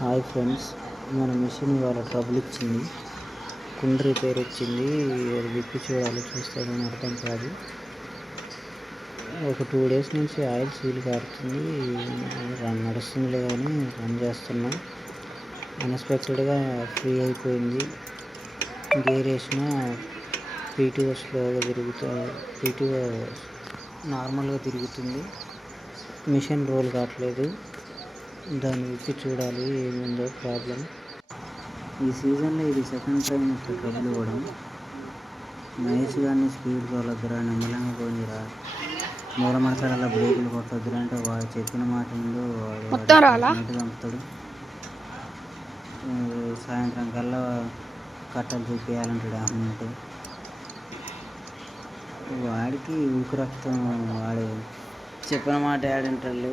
Hi friends, మన machine ఇవాళ trouble ఇచ్చింది. కుండ రిపేర్ వచ్చింది. అది విప్పి చూడాలి, చూస్తే కానీ అర్థం కాదు. ఒక 2 days నుంచి ఆయిల్ సీల్ కారుతుంది. నడుస్తుంది కానీ రన్ చేస్తున్నాం. అన్ఎక్స్పెక్టెడ్గా ఫ్రీ అయిపోయింది. గేర్ వేసిన పీటీఓ స్లోగా పీటీఓ నార్మల్గా తిరుగుతుంది. మిషన్ రోల్ కావట్లేదు. దాన్ని విప్పి చూడాలి ఏముందో ప్రాబ్లం. ఈ సీజన్లో ఇది సెకండ్ టైం ఇట్లా ట్రబుల్ ఇవ్వడం. మహేష్ గారిని స్పీడ్ తోలొద్దురా, నిమ్మలంగా పోయిరా, మూల మడతలలో బ్రేకులు కొట్టొద్దురా అంటే వాడు చెప్పిన మాట ముందు వాడు పంపుతాడు. సాయంత్రం కల్లా కట్టలు చూపించాలంటాడు అమ్మంటే. వాడికి ఊకు రక్తం, వాడు చెప్పిన మాట యాడింటాడు.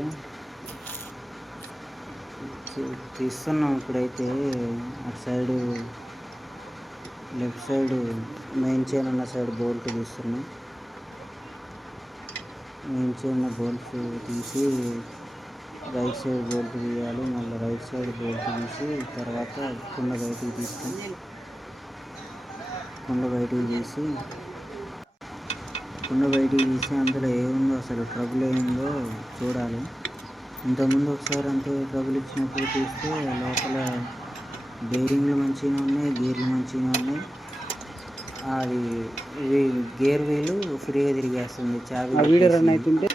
తీస్తున్నాం ఇప్పుడైతే. అటు side left side main chain ఉన్న సైడ్ బోల్ట్ తీస్తున్నాం. మెయిన్ చైన్ ఉన్న బోల్ట్ తీసి రైట్ సైడ్ బోల్ట్ తీయాలి. మళ్ళీ రైట్ సైడ్ బోల్ట్ తీసి తర్వాత కుండ బయటికి తీస్తాం. కుండ బయటికి తీసి అందులో ఏముందో, అసలు ట్రబుల్ ఏముందో చూడాలి. ఇంతకుముందు ఒకసారి అంతే ట్రబుల్ ఇచ్చినప్పుడు తీస్తే లోపల బేరింగ్లు మంచిగా ఉన్నాయి, గేర్లు మంచిగా ఉన్నాయి. అది గేర్ వీలు ఫ్రీగా తిరిగేస్తుంది. చావి రన్ అవుతుంటే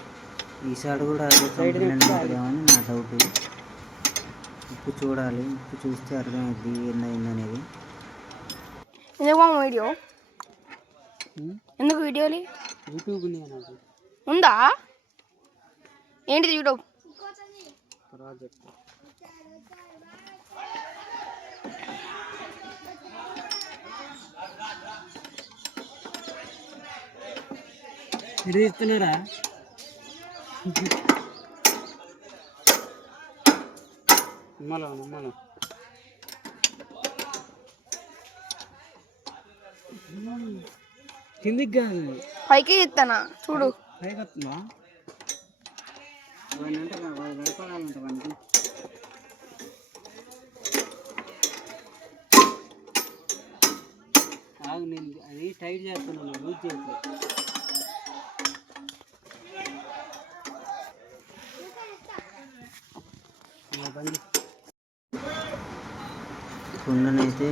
ఈసారి కూడా అదే కంప్లైంట్ ఉంటుందేమని నా డౌట్. ఇప్పుడు చూడాలి, ఇప్పుడు చూస్తే అర్థమైంది ఏందనేది. ఎందుకు వీడియోలు యూట్యూబ్ ఉందా? ఏంటిది యూట్యూబ్ ప్రాజెక్ట్? ఇది ఇస్తున్నారా? నిమ్మలం కిందికి కాదు, పైకి ఇస్తానా చూడు. పైకి వస్తుందా? నేను అది టైట్ చేస్తున్నాను, లూజ్ చేయట్లేదు. కుండనైతే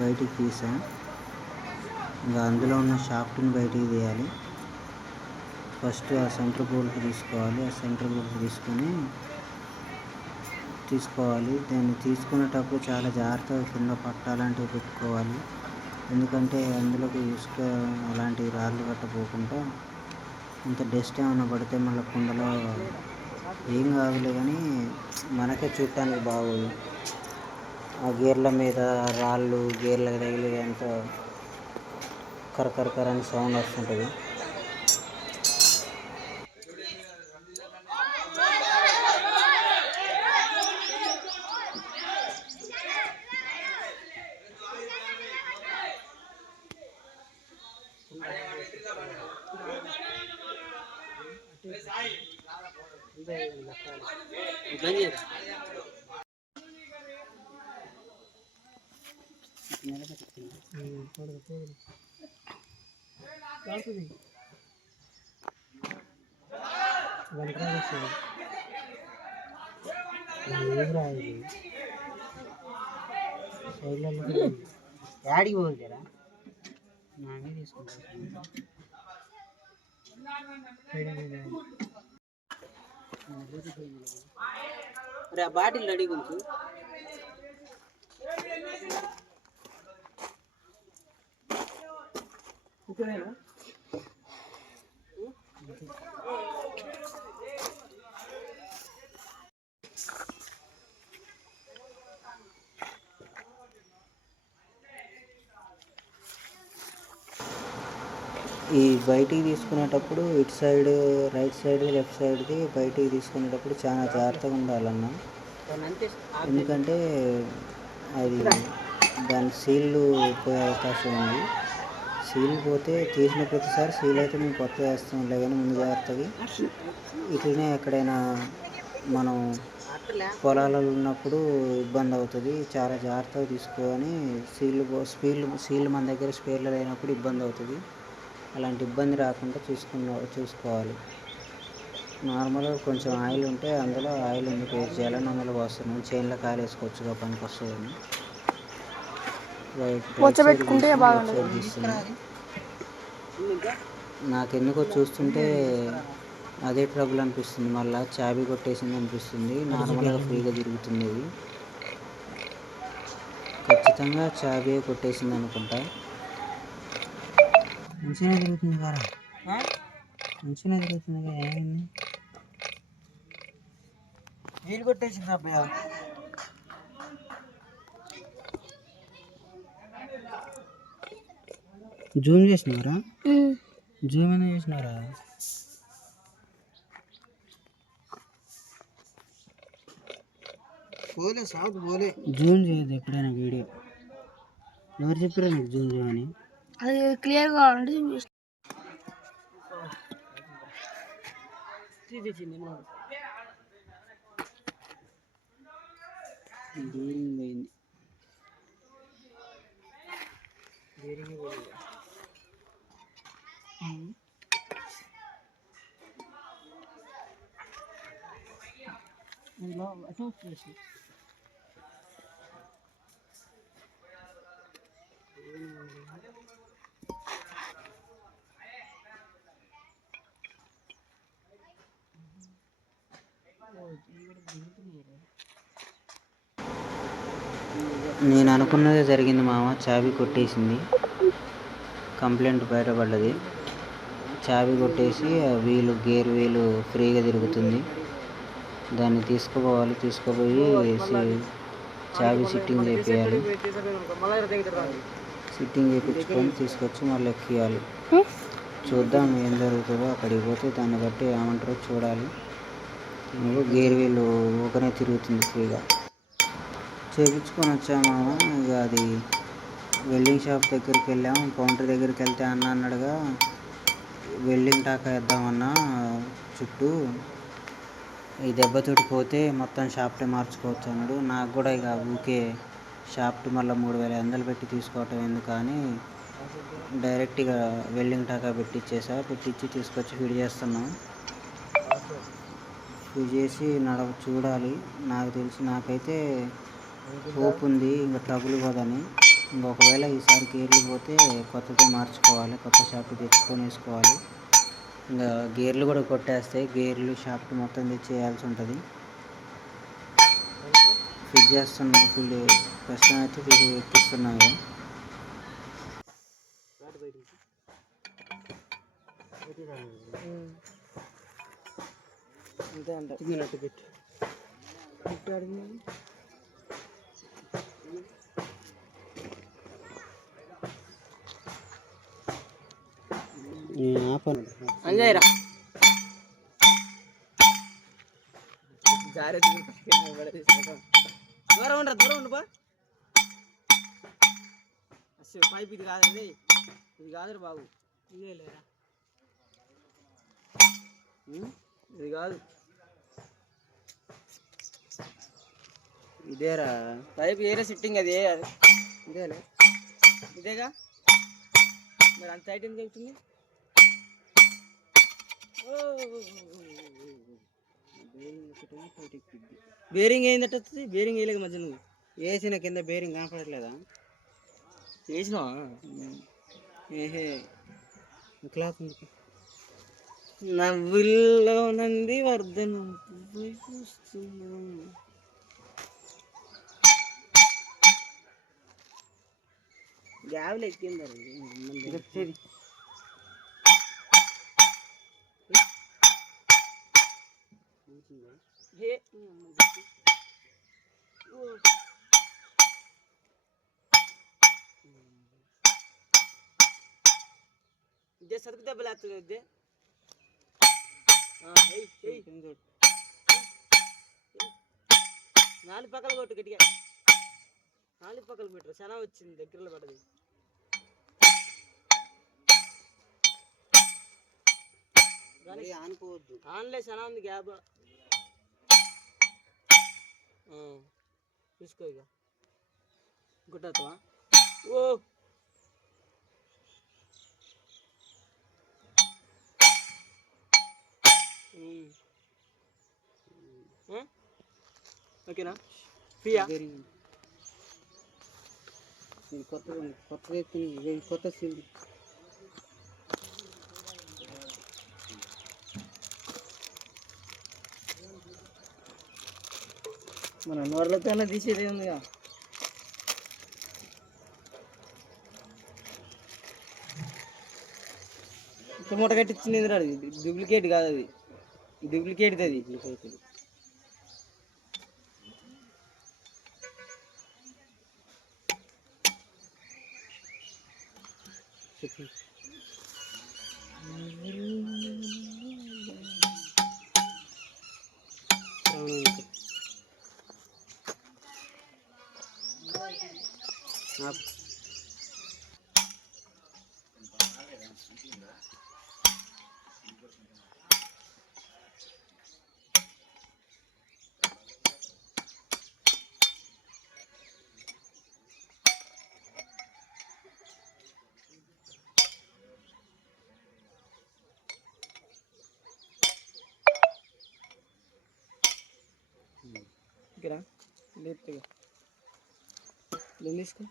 బయటికి తీసా. ఇంకా అందులో ఉన్న షాఫ్ట్ని బయటికి తీయాలి. ఫస్ట్ ఆ సెంటర్ బోల్ట్ తీసుకోవాలి. ఆ సెంటర్ బోల్ట్ తీసుకోవాలి. దాన్ని తీసుకునేటప్పుడు చాలా జాగ్రత్తగా కింద పట్టాలంటివి పెట్టుకోవాలి. ఎందుకంటే అందులోకి ఇసుక అలాంటి రాళ్ళు కట్టపోకుండా, ఇంత డస్ట్ ఏమైనా పడితే మళ్ళీ కుండలో ఏం కాదులే కానీ మనకే చూడటానికి బాగోదు. ఆ గేర్ల మీద రాళ్ళు గేర్లకు తగిలి అంత కరకర అని సౌండ్ వస్తుంటుంది. యాడికి పోతారా? నాకే తీసుకుంటా. ఆ బాటిల్ రెడీ కొంచెం. ఈ బయటికి తీసుకునేటప్పుడు ఇటు సైడ్ రైట్ సైడ్ లెఫ్ట్ సైడ్ది బయటికి తీసుకునేటప్పుడు చాలా జాగ్రత్తగా ఉండాలన్న. ఎందుకంటే అది దాని సీల్ పోయే అవకాశం ఉంది. సీల్ పోతే తీసిన ప్రతిసారి సీల్ అయితే మేము కొత్త వేస్తాంలే కానీ ముందు జాగ్రత్తగా. ఇట్లనే ఎక్కడైనా మనం పొలాలలో ఉన్నప్పుడు ఇబ్బంది అవుతుంది. చాలా జాగ్రత్తగా తీసుకొని సీల్ మన దగ్గర స్పేర్లు లేనప్పుడు ఇబ్బంది అవుతుంది. అలాంటి ఇబ్బంది రాకుండా చూసుకోవాలి. నార్మల్గా కొంచెం ఆయిల్ ఉంటే అందులో ఆయిల్ ఎందుకు వేస్ట్ చేయాలని అందులో పోస్తున్నాం. చైన్లో కాయలు వేసుకోవచ్చుగా, పనికి వస్తుందని పెట్టుకుంటే బాగా నాకెందుకో చూస్తుంటే అదే ట్రబుల్ అనిపిస్తుంది. మళ్ళీ చాబీ కొట్టేసింది అనిపిస్తుంది. నార్మల్గా ఫ్రీగా తిరుగుతుంది. ఇది ఖచ్చితంగా చాబీ కొట్టేసింది అనుకుంటా. మంచిగా తిరుగుతుంది కదా, మంచిగా తిరుగుతుంది కదా. ఏమైంది? వీలు కొట్టేసింది అబ్బాయి. జూమ్ చేసినారా? జూమ్ అయినా చేసినారా? జూమ్ చేయదు ఎప్పుడైనా వీడియో. ఎవరు చెప్పారా నీకు జూమ్ చేయమని? అది క్లియర్గా కావాలంటే జూమ్ చేసి బేరింగ్ పోయింది. నేను అనుకున్నదే జరిగింది మామ. చాబీ కొట్టేసింది. కంప్లైంట్ బయటపడ్డది. చాబీ కొట్టేసి గేర్ వీలు ఫ్రీగా తిరుగుతుంది. దాన్ని తీసుకుపోయి చాబీ సిట్టింగ్ చేయించాలి. సిట్టింగ్ చేయించుకొని తీసుకొచ్చి మళ్ళీ ఎక్కియాలి. చూద్దాం ఏం జరుగుతుందో. అక్కడికి పోతే దాన్ని బట్టి ఏమంటారో చూడాలి. గేర్ వీలు ఊకనే తిరుగుతుంది ఫ్రీగా. చేయించుకొని వచ్చాము. ఇక అది వెల్డింగ్ షాప్ దగ్గరికి వెళ్ళాము. కౌంటర్ దగ్గరికి వెళ్తే అన్నాడుగా వెల్డింగ్ టాకా వేద్దామన్నా చుట్టూ, ఈ దెబ్బతోటి పోతే మొత్తం షాప్టే మార్చుకోవచ్చు అన్నాడు. నాకు కూడా ఇక ఊకే షాప్ట్ మళ్ళీ 3500 పెట్టి తీసుకోవటం ఎందుకు అని డైరెక్ట్గా వెల్డింగ్ టాకా పెట్టించి తీసుకొచ్చి ఫిట్ చేస్తున్నాం. ఫిట్ చేసి చూడాలి. నాకైతే హోప్ ఉంది ఇంకా ట్రబుల్ పోదని. ఒకవేళ ఈసారి గేర్లు పోతే కొత్తది మార్చుకోవాలి. కొత్త షాప్ట్ తెచ్చుకొని వేసుకోవాలి. ఇంకా గేర్లు కూడా కొట్టేస్తాయి. గేర్లు షాప్ట్ మొత్తం తెచ్చేయాల్సి ఉంటుంది. ఫిట్ చేస్తున్నాం. ఫుల్ ప్రశ్న అయితే ఎక్కిస్తున్నాం. అంజయ్యరా దూరం ఉండు బా. పైప్ ఇది కాదండి, ఇది కాదు బాబు. ఇదే లేరా, ఇది కాదు. ఇదేరా పైప్ ఏరే సిట్టింగ్. అది ఇదేలే, ఇదేగా. మరి అంత టైట్ ఎందుకు అవుతుంది? బేరింగ్ ఏందట వస్తుంది? బేరింగ్ వేయలేక మధ్య నువ్వు వేసిన కింద బేరింగ్ కనపడట్లేదా? వేసినావా? ఏహే క్లాత్ నవ్వుల్లో నంది వర్ధను గ్యావులు ఎక్కిందండి. ఇదే సరుకు దెబ్బలు వేస్తుంది. ఇదే నాలుగు పక్కలు కొట్టు గట్టిగా. నాలుగు పక్కలు పెట్టరు, చాలా వచ్చింది దగ్గరలో పడది. ఆన్లే చాలా ఉంది గ్యాప్. చూసుకో ఇక గుట్టవా ఓ ఓకేనా ఫ్రీయా కొత్త కొత్త సీల్ మన నోర్లతో తీసేది ఉందిగా ఇంత మూట కట్టించింది అది డూప్లికేట్ కాదు అది డూప్లికేట్ అది ఇక్కడ లేపుగా తీసుకో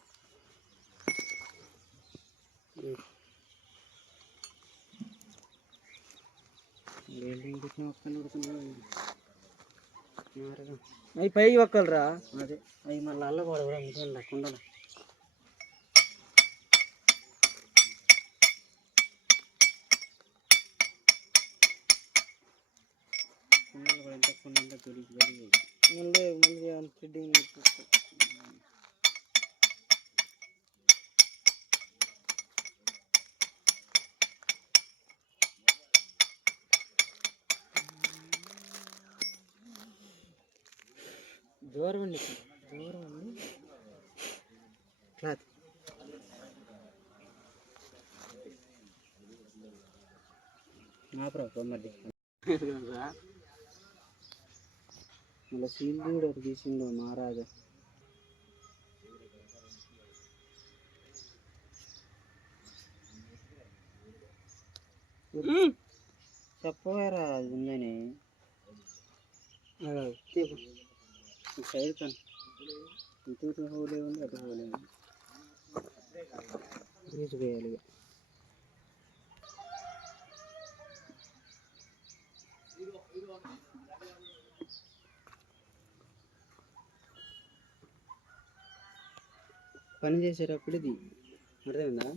అవి పైకి ఒక్కలరా అదే అవి మళ్ళీ అల్లకూడదు కూడా మిషన్ కుండలు కుండలు కూడా ఎంత కుండంతా గలీజ్ మళ్ళీ ఫిట్టింగ్ దూరం ఉంది క్లాత్ మరి మళ్ళీ సీల్ కూడా తీసిండు మహారాజా చెప్పవేరా అది ఉందని సైడ్ కానీ ఇటు హోలే ఉంది అటు హోలే ఉంది తీసిపోయాలి పని చేసేటప్పుడు ఇది అర్థమైందా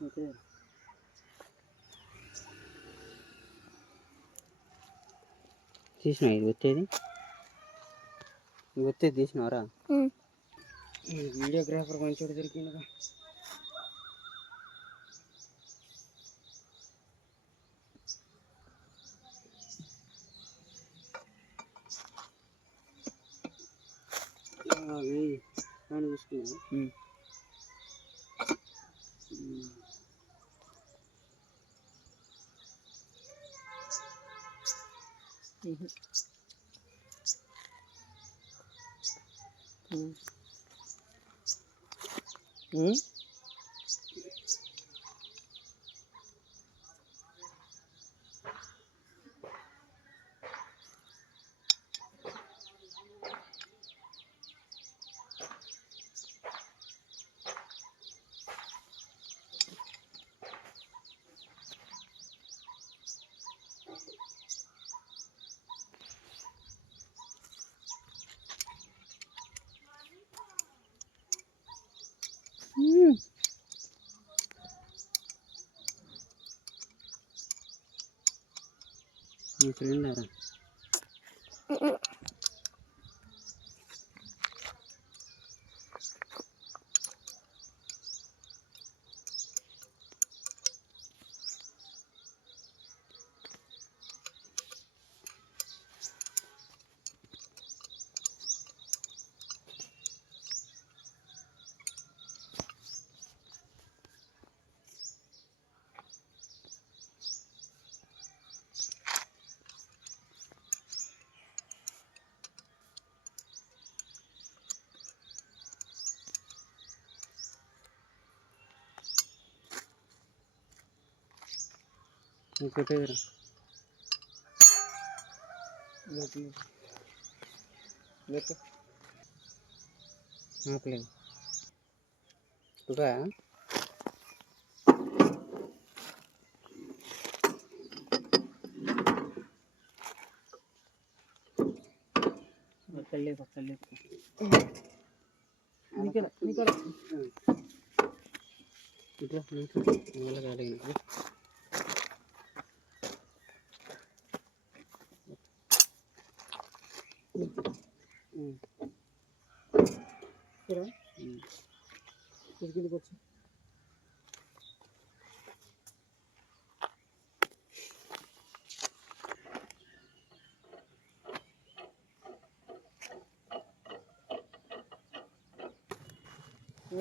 ఓకే తీసినా ఇది వచ్చేది తీసినావరా వీడియోగ్రాఫర్ మంచోడు దొరికిండుగా చూసుకున్నా మీ ఫ్రెండ్ రా ఇంకోటి రా ఆపలేదు ఇంకా పక్కలేదు ఇట్లా మళ్ళీ కాలేదు వచ్చి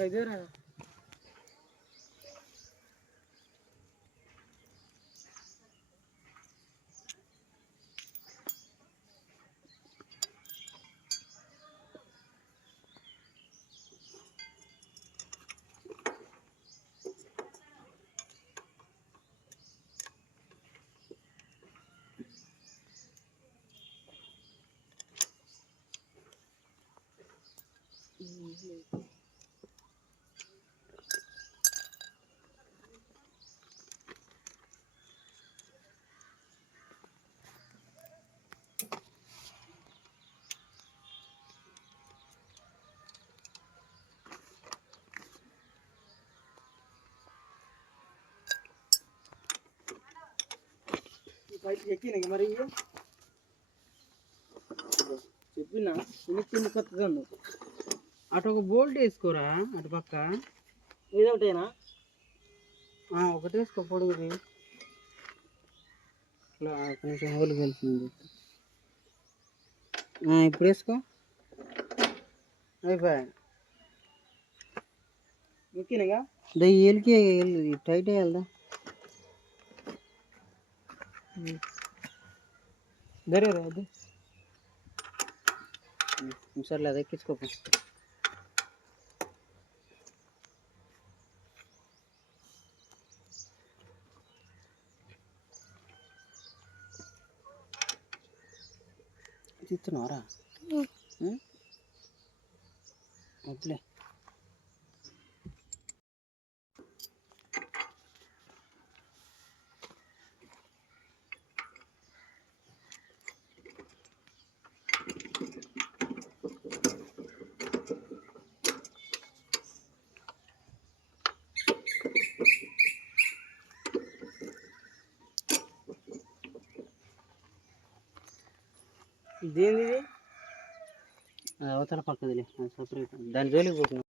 ఇదేరా ఎక్కినాయి మరి చెప్పినా ఎన్ని కొత్తది అందు అటు ఒక బోల్ట్ వేసుకోరా అటు పక్క ఇది ఒకటేనా ఒకటి వేసుకో పొడుగుది ఇట్లా కొంచెం హోల్ కలిసింది ఇప్పుడు వేసుకో అయిపోయా ఎక్కినాగా ఏలికి టైట్ వేయాలదా దరే అది సర్లే అది ఎక్కించుకోపో తీస్తున్నారా వద్దులే ఇదేంది అవతల పక్కదిలే సపరేట్ దాని జోలికి పోతున్నాం